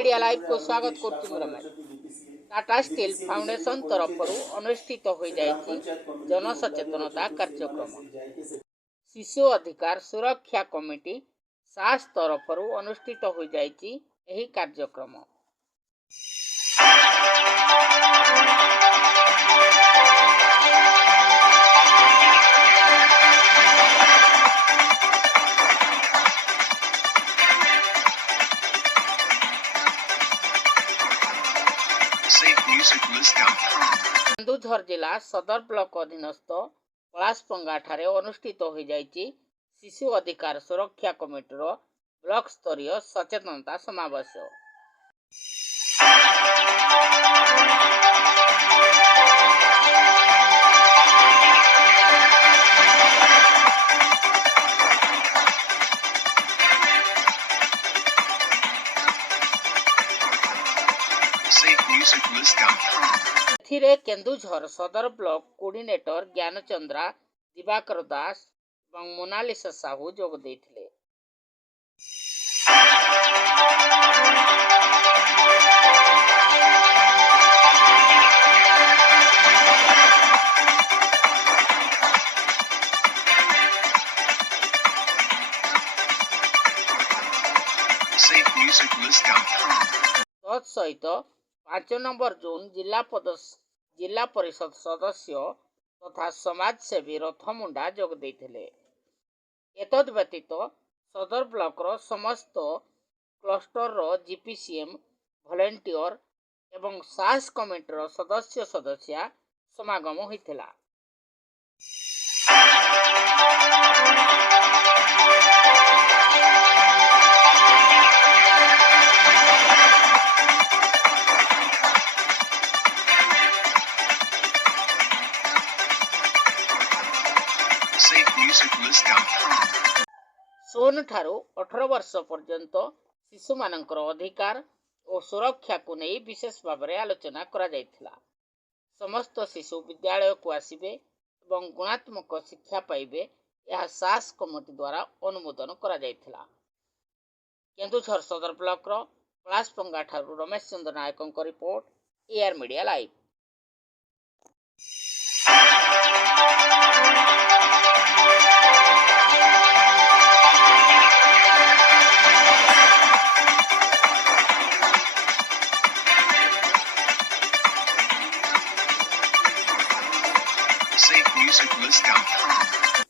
Media live को स्वागत करुच्ची। Tata steel foundation तरफ अनुष्ठित हो जनसचेतनता कार्यक्रम। शिशु अधिकार सुरक्षा कमिटी सास तरफ अनुष्ठित हो कार्यक्रम। केन्दुझर जिला सदर ब्लॉक अधीनस्थ पलासपंगा ठारे अनुष्ठित हो शिशु अधिकार सुरक्षा कमिटीर ब्लॉक स्तरीय सचेतनता समावेश। केन्दुझर सदर ब्लॉक कोऑर्डिनेटर ज्ञानचंद्रा दिवाकर दास और मोनालिसा साहू जोग देथिले। सहित 5 नंबर जून जिला परिषद सदस्य तथा समाजसेवी रथमुंडा जोग देथिले। एतद व्यतीत सदर ब्लॉक रो समस्त क्लस्टर रो जीपीसीएम वॉलंटियर एवं सास कमिटी सदस्य सदस्या समागम होइथिला। सोन ठारू 18 वर्ष पर्यंत शिशु मानकर अधिकार और सुरक्षा को नहीं विशेष भाव में आलोचना करा जायथिला। समस्त शिशु विद्यालय को आसिबे एवं गुणात्मक शिक्षा पाइबे यह सास कमिटी द्वारा अनुमोदन करा जायथिला। केन्दुझर सदर ब्लॉक रो पलासपंगा ठारू Ramesh Chandra Nayak report, AR media live. SafeMusicList.com